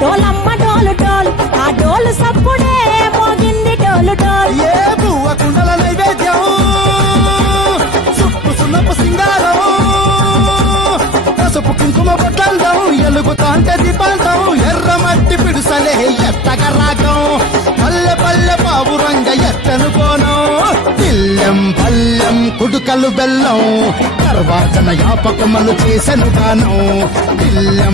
డోలమ్మ డోలు డోలు ఆ డోలు సప్పుడే మోగింది డోలు డోలు. ఏ పువ్వ కుండల నైవేద్యం సుప్పు సున్నపు సింగారం పసుపు కుంకుమ బొట్లందం ఎలుగుతాంటే దీపాంతం ఎర్ర మట్టి పిడుసలే ఎత్తగ రాగం పల్లె పల్లె పావురంగ ఎత్తనుకోను పిల్లెం పల్లెం కుడుకలు బెల్లం తర్వాతన యాపకమలు చేసెను గానం పిల్లెం